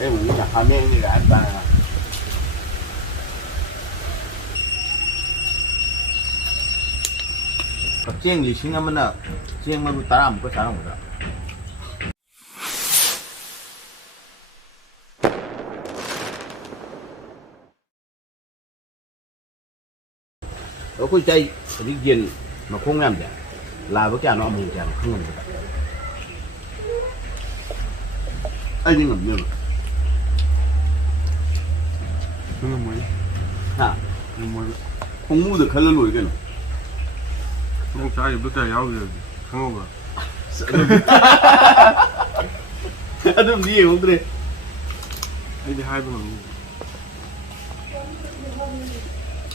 Em nghĩ là hai miếng như là anh ta chiên gì xin mà nó chiên mà ta làm có sao không được ở cái chay cái gì mà không làm được là với cái nó mình chẳng không làm được anh đi ngầm như không mới hả không mua được hay là lùi cái nào nhưng trái thì bữa nay áo rồi không có Adam đi không thế anh đi hai bên rồi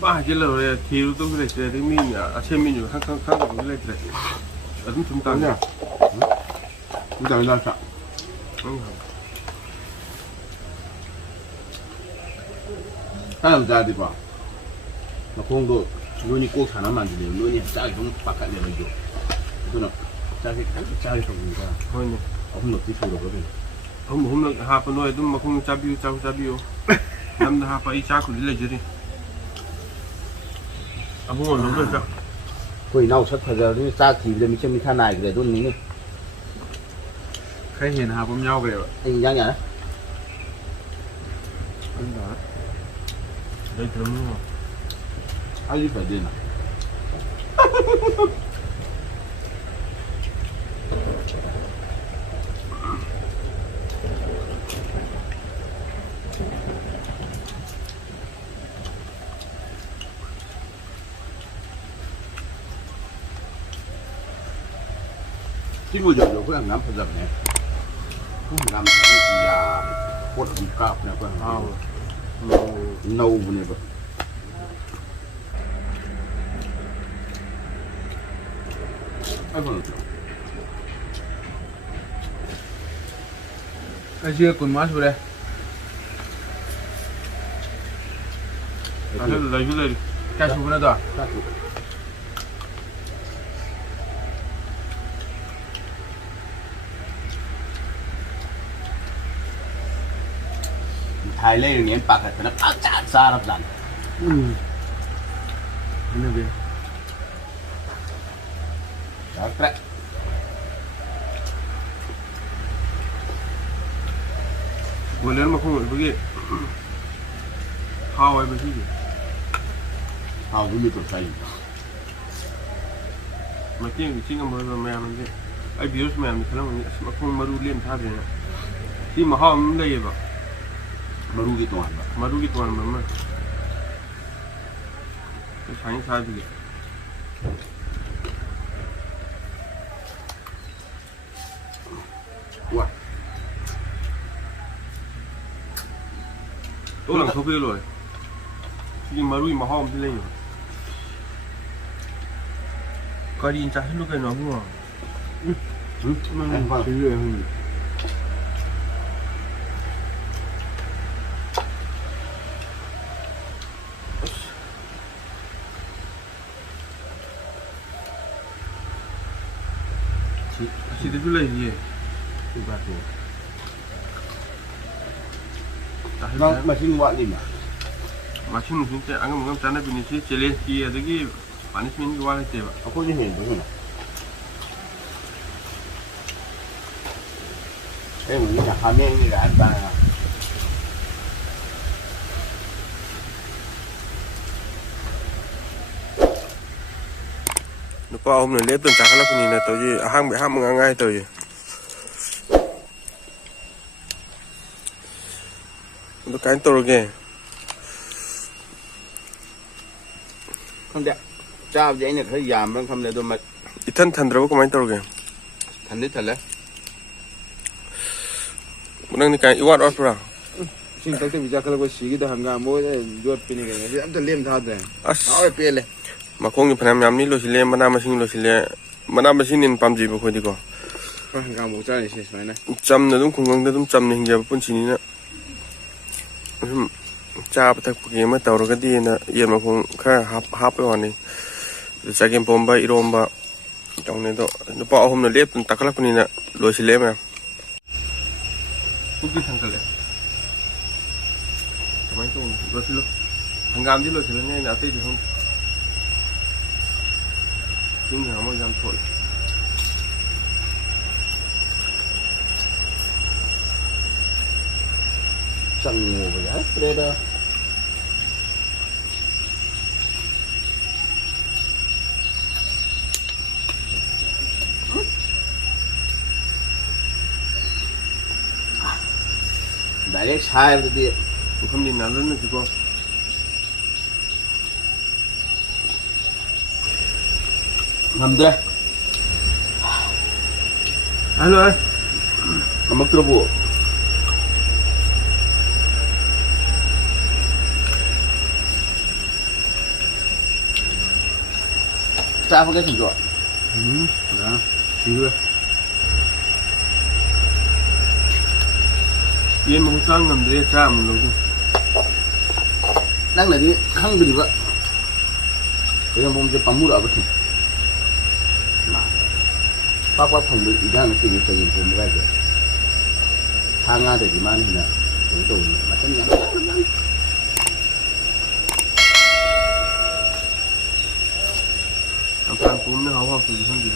ba chỉ là rồi thì tôi cái này thì mình à xem mình khác khác khác cái này thì ở chúng ta nha chúng ta ra sao ta làm ra đi ba nó không có 눈이 꼭 하나만 주네요. 눈이 짝이 좀 바깥에 내죠. 그는 짝이 좋으니까. thôi không được tí số được rồi. hôm nay hai phần nói tôi mà không cha biu năm hai phần cha cũng đi lấy gì đi à không còn đúng rồi sao 거의 나오 쳤어요. 이 짝이 이제 미천 미타 나이 그래도 니. เคยเห็นหาผมยาวไปเลย anh nhá nhá. anh đã đây thì đúng không 알리 phải 되나. 친구 저도 그냥 남편잡네. 남편 야, 꽃 값네 그냥. 너무 분해 봐. 아이고. 아직 군 마스 그래. lấy cái này Cái số nó đó. Thái lên những bạc nó bạc chán xa lắm dần. Nó về. Đó đấy. vừa lên mà không phải cái hao ấy cái gì Hào với tôi say. mà tiếng chính là mới mà mềm thế ai biết mềm thì khá mà không mà đu lên tháp gì nữa thì mà hao nó đây vậy Marugi tuan. mà đu cái toàn mà cái sáng sai gì Wow. tôi làm không biết rồi nhưng mà đu mà hao thì lên coi đi trả hết lúc cái nó đúng không Anh vào. Cái người không. chỉ để lấy gì Tôi vào rồi. trả hết Nó mà xin gọi gì mà. 마시는 진짜 안 그러면 자네분이 제레스키에 되게 많이 쓰는 거 할때 봐. Có những hình đúng không? Em nghĩ là hai miếng như là anh ta. Nó hôm nay lễ tuần trà khá là phần này tới gì hang bị ham ngang ngay tới. Nó cái to rồi Không đẹp. Cha vậy này phải giảm nó không để tôi mà 이탄 탄드라고 그만 떨게. thành đít thật đấy. 뭐라니까 이거 알아보라. Xin tất cả bây giờ cái là sĩ cái hàng ngàn mỗi duột pin này cái em ta liêm thà đấy. 아스. Nói về này. 막 공기 편함 냠니 로실레 마나마신 로실레 마나마신인 밤지부 거디고. Hàng ngàn một trái này sẽ phải này. 짬내 좀 건강대 좀 짬내 hinja pun치니나. 좀 짜부터 그게 뭐 떠오르게 되나 얘만 공 합해 왔니. 자긴 bomba 이롬바 정네도 너 hôm nay lép tắc lắc này nè lối xí lép nè. Cũng đi thằng cái này. kemarin tuh lo sih lo hanggam di lo sih lo nih nanti di hong sini nggak mau jam tol chẳng ngủ với hết đây đâu direct hai rồi đi tôi không nhìn nào lớn nữa chứ con ngầm đây alo ơi ngầm mất trouble cha phải cái gì rồi đó chưa yên mong sang ngầm đây cha mình đâu đang là đi khăng cái gì vậy bây giờ mong cái bấm mút ở bên mà bác phòng bị đang làสิ่งที่ผมไม่ได้เลยทางงานแต่ที่มันเนี่ยผมโดนมาตั้งยังทำการคุ้มเนี่ยเขาสื่อทั้งดี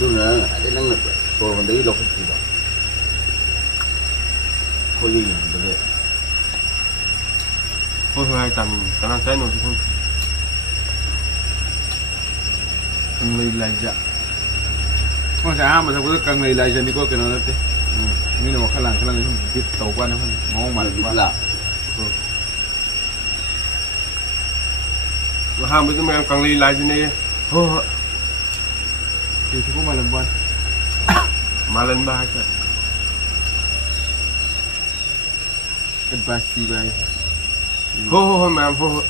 đúng rồi cái năng lực rồi còn đấy lộc gì đó thôi đi được rồi thôi hai tầm tao đang thấy nó chứ không càng lì lại dạ con sẽ mà sao có càng lì lại giờ đi có cái nào đấy như là một khả năng biết tàu qua nó không mong mà được qua là hai mươi cái mèo càng ly lại cho nên thì có mà làm quan mà lên ba chứ cái basi bay hô mà hô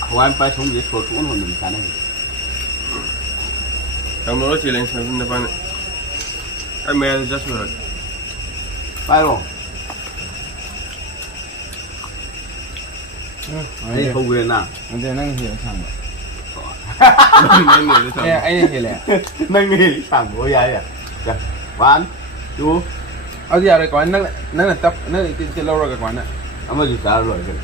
Hawaii phải sống để thổi cũng hồn mình cái này trong đó chỉ lên xem nó phải cái mẹ rất rồi phải rồi ấy không về nào anh đây năng hiểu thằng nên người vậy anh hiểu lẽ nâng đi thằng của vậy à quán chú ở giờ đây quán nó là tập nó trên lâu rồi cái quán này ông mới ra rồi cái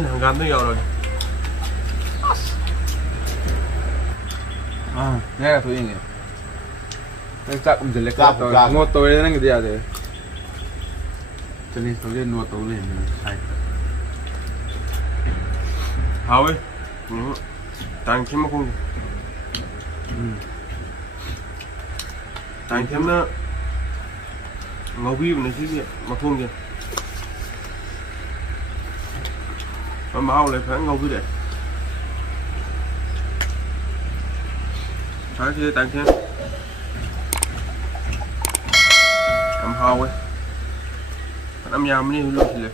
hàng gam nó nhiều rồi à nghe là thôi nhỉ nó chắc cũng chỉ là cái tôi ngồi tôi đấy nó cái gì à thế cho nên tôi lên ngồi tôi lên hay hao ấy tăng thêm một không tăng thêm nó ngầu vi này chứ gì mà không kìa mà máu lại phải ngầu vi đấy phải chứ tăng thêm làm hao ấy làm nhà mình đi luôn thìเลย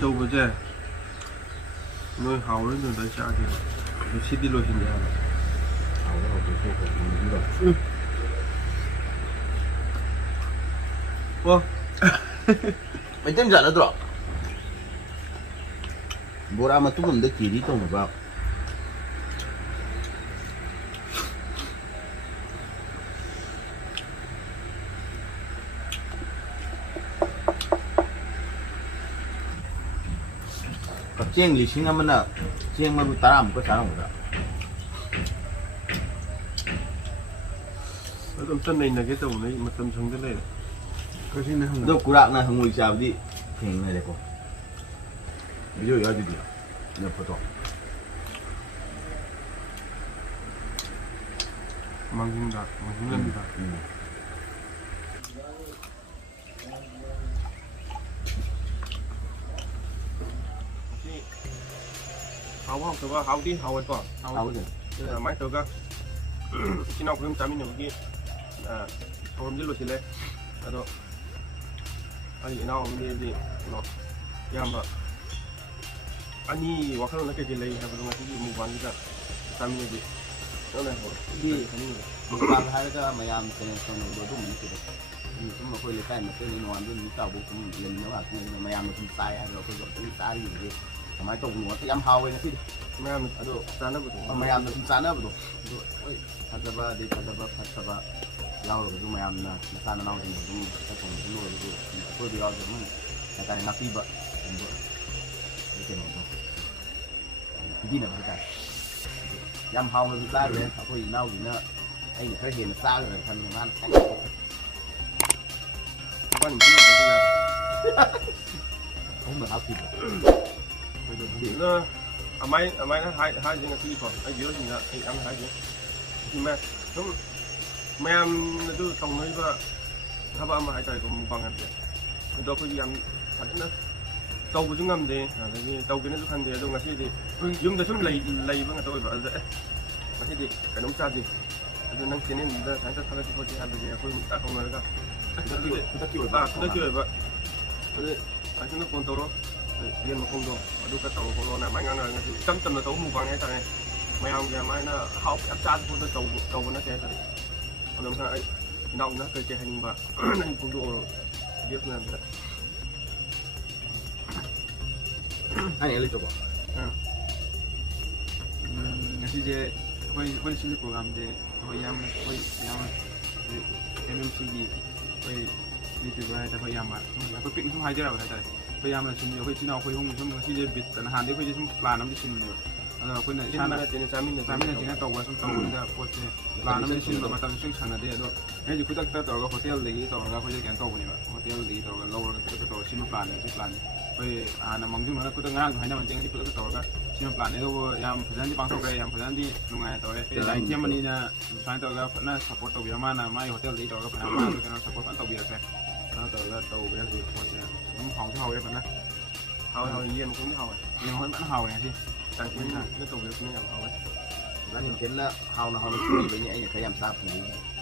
châu với chứ nuôi hàu đấy rồi xa thì xịt đi lôi hình nhà wow mấy tên giận nó rồi bố ra mà chúng mình đã chỉ đi tông vào chiên gì xin năm nào chiên mà ta làm có sao không được cái tôm chân này là cái tàu này mà tôm chân thế này có gì nữa không đâu cú đạo này không ngồi chào đi thì này đẹp không ví dụ như gì nhập vào đó mang hình đạt mang hình lên đạt hao không tôi có hao đi hao ấy còn hao cái là máy tôi có khi nào cũng chấm mình nhiều cái hôm dưới lụt thì lên đó anh gì nào mình đi nó làm mà anh đi qua cái nó cái gì lấy hay là cái gì mua bán gì đó ꯆꯥꯃꯤꯟꯅꯗꯤ ꯅꯪꯅ ꯁꯤ ꯍꯥꯏꯅꯤꯡꯉꯤꯗꯣ mukbang ꯍꯥꯏꯔꯒ ꯃꯌꯥꯝ channel ꯇꯧꯅꯕꯗꯣ ꯑꯗꯨꯝꯕ ꯅꯠꯇꯦꯗ ꯁꯨꯝ ꯑꯩꯈꯣꯏ ꯂꯩꯀꯥꯏ ꯃꯁꯦꯟ ꯅꯣꯡꯉꯥꯟꯕ ꯅꯨꯃꯤꯠ ꯇꯥꯕꯨ ꯁꯨꯝ ꯂꯩꯃꯤꯟꯅꯕ ꯉꯥꯛꯇꯅꯤ ꯑꯗꯨꯅ ꯃꯌꯥꯝꯅ ꯁꯨꯝ ꯆꯥꯏ ꯍꯥꯏꯕ ꯑꯩꯈꯣꯏꯁꯨ ꯑꯝꯇꯪ ꯆꯥꯔꯤꯕꯁꯦ ꯀꯃꯥꯏꯅ ꯇꯧꯕꯅꯣ ꯉꯁꯤ ꯌꯥꯝ ꯍꯥꯎꯋꯦ ꯉꯁꯤꯗꯤ ꯃꯌꯥꯝꯅ ꯑꯗꯣ ꯆꯥꯅꯕꯗꯣ ꯃꯌꯥꯝꯅ ꯁꯨꯝ ꯆꯥꯅꯕꯗꯣ ꯑꯗꯣ ꯍꯣꯏ ꯐꯖꯕ ꯑꯗꯩ ꯐꯖꯕ ꯐꯠꯇꯕ ꯌꯥꯎꯔꯒꯁꯨ ꯃꯌꯥꯝꯅ ꯃꯆꯥ ꯃꯅꯥꯎꯁꯤꯡ ꯑꯗꯨꯝ ꯆꯠꯊꯣꯡꯕꯁꯨ ꯑꯣꯏꯔꯁꯨ ꯑꯩꯈꯣꯏꯗ ꯌꯥꯎꯔꯁꯨ ꯑꯗꯨꯝ ꯍꯥꯏꯇꯥꯔꯦ ꯉꯥꯛꯄꯤꯕ ꯑꯗꯨꯒ ꯀꯩꯅꯣꯗꯣ ꯄꯤꯕꯤꯅꯕ ꯍꯥꯏꯇꯥꯔꯦ ꯌꯥꯝ ꯍꯥꯎꯅꯁꯨ ꯆꯥꯈ꯭ꯔꯦ ꯑꯩꯈꯣꯏ ꯏꯅꯥꯎꯁꯤꯅ ꯑꯩꯅ ꯈꯔ ꯍꯦꯟꯅ ꯆꯥꯈ꯭ꯔꯦ ꯈꯟꯕ ꯃꯥꯅ ꯑꯍꯨꯝꯗ ꯍꯥꯞꯈꯤꯕ ꯑꯗꯨꯃꯥꯏꯅ ꯍꯥꯏꯁꯦ ꯉꯁꯤꯀꯣ ꯑꯩ ꯚꯤডিꯑꯣꯁꯤꯡꯗ ꯑꯩ ꯌꯥꯝ ꯍꯥꯏꯁꯦ ꯁꯨꯝ ꯃꯌꯥꯝꯅꯁꯨ ꯇꯧꯅꯔꯤꯕ ꯊꯕꯛ ꯑꯃ ꯍꯥꯏꯇꯥꯔꯦꯀꯣ ꯃꯨꯛꯕꯥꯡ ꯍꯥꯏꯕꯁꯦ ꯑꯗꯣ ꯑꯩꯈꯣꯏꯗꯤ ꯌꯥꯝ ꯐꯖꯅ ꯇꯧꯕꯁꯨ ꯉꯝꯗꯦ ꯑꯗꯒꯤ ꯇꯧꯒꯦꯅꯁꯨ ꯈꯟꯗꯦ ꯑꯗꯣ ꯉꯁꯤꯗꯤ ꯌꯨꯝꯗ ꯁꯨꯝ ꯂꯩꯕ ꯉꯥꯛꯇ ꯑꯣꯏꯕ ꯑꯗꯨꯗ ꯉꯁꯤꯗꯤ ꯀꯩꯅꯣꯝ ꯆꯥꯁꯤ ꯑꯗꯨ ꯅꯪ ꯆꯦꯅꯦꯜꯗꯨꯗ ꯁꯨꯃꯥꯏꯅ ꯊꯥꯒꯠꯁꯤ ꯈꯣꯠꯁꯤ ꯍꯥꯏꯕꯁꯦ ꯑꯩꯈꯣꯏ ꯇꯥꯛ ꯍꯧꯅꯔꯒ ꯈꯨꯗꯛꯀꯤ ꯑꯣꯏꯕ ꯑꯗꯨ ꯐꯖꯅ ꯐꯣꯟ ꯇꯧꯔꯣ ꯌꯦꯟ ꯃꯈꯣꯡꯗꯣ ꯑꯗꯨꯒ ꯇꯧꯔꯣ ꯈꯣꯠꯂꯣꯅ ꯑꯗꯨꯃꯥꯏꯅ ꯉꯥꯡꯅꯔꯒ ꯉꯁꯤ ꯏꯆꯝ ꯆꯝꯅ ꯇꯧꯕ ꯃꯨꯛꯕꯥꯡ ꯍꯥꯏꯇꯥꯔꯦ ꯃꯌꯥꯝꯒꯤ ꯑꯗꯨꯃꯥꯏꯅ ꯍꯥꯎ ꯌꯥꯝ ꯆꯥꯗ ꯈꯣꯠꯇ ꯇꯧꯕ ꯅꯠꯇꯦ ꯍꯥꯏꯇꯥꯔꯦ ꯑꯗꯨ ꯃꯈꯥ ꯑꯩ ꯏꯅꯥꯎꯅ ꯀꯩ ꯍꯥꯏꯅꯤꯡꯕ ꯅꯪ ꯐꯣꯡꯗꯣꯛꯑꯣ ꯚꯤꯗꯤꯑꯣ ꯃꯌꯥꯝꯗ ꯑꯩ ꯂꯩꯇ꯭ꯔꯕꯣ ꯉꯁꯤꯁꯦ ꯑꯩꯈꯣꯏ ꯁꯤꯒꯤ ꯄ꯭ꯔꯣꯒ꯭ꯔꯥꯝꯁꯦ ꯑꯩꯈꯣꯏ ꯌꯥꯝꯅ MMCꯒꯤ ꯑꯩꯈꯣꯏ ꯌꯨꯇ꯭ꯌꯨꯕꯔ ꯍꯥꯏꯇꯥꯔꯦ ꯑꯩꯈꯣꯏ ꯌꯥꯝꯅ ꯑꯩꯈꯣꯏ ꯄꯤꯛꯅ ꯁꯨꯝ ꯍꯥꯏꯖꯔꯕ ꯍꯥꯏꯇꯥꯔꯦ ꯑꯩꯈꯣꯏ ꯌꯥꯝꯅ ꯁꯤꯟꯕꯤ ꯑꯩꯈꯣꯏ ꯏꯆꯤꯜ ꯏꯅꯥꯎ ꯑꯩꯈꯣꯏ ꯑꯍꯨꯝ ꯁꯨꯝ ꯉꯁꯤꯁꯦ ꯕꯤꯠꯇ ꯅꯍꯥꯟꯗꯤ ꯑꯩꯈꯣꯏꯁꯦ ꯁꯨꯝ ꯄ꯭ꯂꯥꯟ ꯑꯃꯗꯤ ꯁꯤꯟꯕꯅꯦꯕ ꯑꯗꯣ ꯑꯩꯈꯣꯏꯅ ꯏꯁꯥꯅ ꯆꯥꯃꯤꯟꯅꯁꯤꯅ ꯇꯧꯕ ꯁꯨꯝ ꯇꯧꯕꯅꯤꯗ ꯄꯣꯠꯁꯦ ꯄ꯭ꯂꯥꯟ ꯑꯃꯗꯤ ꯁꯤꯟꯕ ꯃꯇꯝꯗ ꯁꯨꯝ ꯁꯪꯅꯗꯦ ꯑꯗꯣ ꯑꯩꯁꯦ ꯈꯨꯗꯛꯇ ꯇꯧꯔꯒ ꯍꯣꯇꯦꯜꯗꯒꯤ ꯇꯧꯔꯒ ꯑꯩꯈꯣꯏꯁꯦ ꯀꯩꯅꯣ ꯇꯧꯕꯅꯦꯕ ꯍꯣꯇꯦꯜꯗꯒꯤ ꯇꯧꯔꯒ ꯂꯧꯔꯒ ꯈꯨꯗꯛꯇ ꯇꯧꯔꯒ ꯁꯤꯟꯕ ꯄ꯭ꯂꯥꯟꯅꯦ ꯁꯤ ꯄ꯭ꯂꯥꯟꯅꯤ ꯑꯩꯈꯣꯏ ꯍꯥꯟꯅ ꯃꯥꯡꯖꯤꯟꯅꯔꯒ ꯈꯨꯗꯛ ꯉꯔꯥꯡꯁꯨ ꯍꯥꯏꯅꯕ ꯅꯠꯇꯦ ꯉꯁꯤ ꯈꯨꯗꯛꯇ ꯇꯧꯔꯒ ꯁꯤꯟꯕ ꯄ꯭ꯂꯥꯟꯅꯦ ꯑꯗꯨꯕꯨ ꯌꯥꯝ ꯐꯖꯅꯗꯤ ꯄꯥꯡꯊꯣꯛꯈ꯭ꯔꯦ ꯌꯥꯝ ꯐꯖꯅꯗꯤ ꯅꯨꯡꯉꯥꯏꯅ ꯇꯧꯔꯦ ꯂꯥꯏꯔꯤꯛ ꯊꯦꯝꯕꯅꯤꯅ ꯁꯨꯃꯥꯏꯅ ꯇꯧꯔꯒ ꯐꯖꯅ ꯁꯞꯄꯣꯔꯠ ꯇꯧꯕꯤꯔ ꯃꯥꯅ ꯃꯥꯒꯤ ꯍꯣꯇꯦꯜꯗꯒꯤ ꯇꯧꯔꯒ ꯐꯖꯅ ꯃꯥꯁꯨ ꯀꯩꯅꯣ ꯁꯞꯄꯣꯔꯠ ꯐꯖꯅ ꯇꯧꯕꯤꯔꯛꯈ꯭ꯔꯦ ꯑꯗꯨ ꯇꯧꯔꯒ ꯇꯧꯈ꯭ꯔꯦ ꯍꯧꯖꯤꯛ ꯄꯣꯠꯁꯦ ꯑꯗꯨꯝ ꯍꯥꯎꯁꯨ ꯍꯥꯎꯋꯦ ꯐꯖꯅ ꯍꯥꯎꯋꯦ ꯌꯦꯟ ꯃꯈꯣꯡꯗꯤ ꯍꯥꯎꯋꯦ ꯌꯦꯟ ꯃꯈꯣꯡ ꯐꯖꯅ ꯍꯥꯎꯋꯦ ꯉꯁꯤ ꯇꯥꯡꯊꯦꯟꯅ ꯇꯧꯕꯤꯔꯛꯄꯅ ꯌꯥꯝ ꯍꯥꯎꯋꯦ ꯂꯥꯟꯊꯦꯟꯅ ꯍꯥꯎꯅ ꯁꯤꯟꯕꯩꯅꯤ ꯑꯩꯅ ꯈꯔ ꯌꯥꯝ ꯆꯥꯕ ꯐꯪꯖꯩꯁꯦ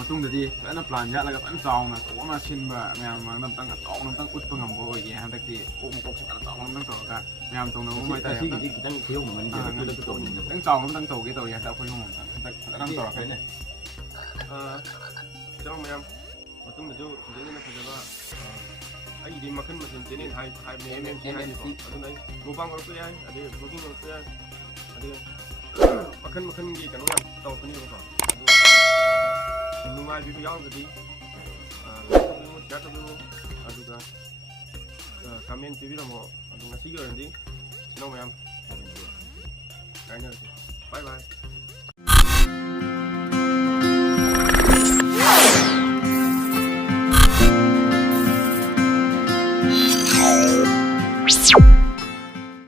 ꯃꯇꯨꯡꯗꯗꯤ ꯐꯖꯅ ꯄ꯭ꯂꯥꯟ ꯌꯥꯠꯂꯒ ꯐꯖꯅ ꯆꯥꯎꯅ ꯇꯧꯕ ꯑꯃ ꯁꯤꯟꯕ ꯃꯌꯥꯝ ꯃꯃꯥꯡꯗ ꯑꯝꯇꯪ ꯆꯥꯎꯅ ꯑꯝꯇꯪ ꯎꯠꯄꯉꯝꯕ ꯑꯣꯏꯒꯦ ꯍꯟꯗꯛꯇꯤ ꯀꯣꯛ ꯃꯀꯣꯛꯁꯦ ꯐꯖꯅ ꯆꯥꯎꯅ ꯑꯝꯇꯪ ꯇꯧꯔꯒ ꯃꯌꯥꯝ ꯇꯧꯅꯕ ꯍꯥꯏꯇꯥꯔꯦ ꯉꯁꯤꯒꯤꯗꯤ ꯈꯤꯇꯪ ꯈꯨꯌꯧꯅꯃꯟꯈ꯭ꯔꯦ ꯈꯨꯗꯛꯇ ꯇꯧꯕꯅꯤꯅ ꯈꯤꯇꯪ ꯆꯥꯎꯅ ꯑꯝꯇꯪ ꯇꯧꯒꯦ ꯇꯧꯔꯤ ꯍꯟꯗꯛ ꯑꯩꯈꯣꯏ ꯑꯍꯨꯝ ꯑꯝꯇꯪ ꯍꯟꯗꯛ ꯐꯖꯅ ꯇꯧꯔꯛꯀꯅꯤ ꯆꯥꯎ ꯃꯌꯥꯝ ꯃꯇꯨꯡꯗꯁꯨ ꯁꯤꯗꯩꯅ ꯐꯖꯕ ꯑꯩꯒꯤꯗꯤ ꯃꯈꯜ ꯃꯊꯦꯜ ꯆꯦꯅꯦꯜ ꯍꯥꯏꯕꯅꯦ MMC ꯍꯥꯏꯅꯤꯀꯣ ꯑꯗꯨꯅ ꯑꯩ ꯃꯨꯛꯕꯥꯡ ꯑꯣꯏꯔꯛꯄ ꯌꯥꯏ ꯑꯗꯩ ꯕ꯭ꯂꯣꯒꯤꯡ ꯑꯣꯏꯔꯛꯄ ꯌꯥꯏ ꯑꯗꯩ ꯃꯈꯜꯒꯤ ꯀꯩꯅꯣ ꯌꯥꯝ ꯇꯧꯔꯛꯀꯅꯦꯕꯀꯣ ꯑꯗꯣ ꯅꯨꯡꯉꯥꯏꯕꯤꯕ ꯌꯥꯎꯔꯒꯗꯤ ꯂꯥꯏꯛ ꯇꯧꯕꯤꯌꯨ ꯁꯤꯌꯥꯔ ꯇꯧꯕꯤꯌꯨ ꯑꯗꯨꯒ ꯀꯃꯦꯟ ꯄꯤꯕꯤꯔꯝꯃꯣ ꯑꯗꯨ ꯉꯁꯤꯒꯤ ꯑꯣꯏꯅꯗꯤ ꯏꯅꯥꯎ ꯃꯌꯥꯝ ꯀꯥꯏꯅꯔꯁꯤ ꯕꯥꯏ ꯕꯥꯏ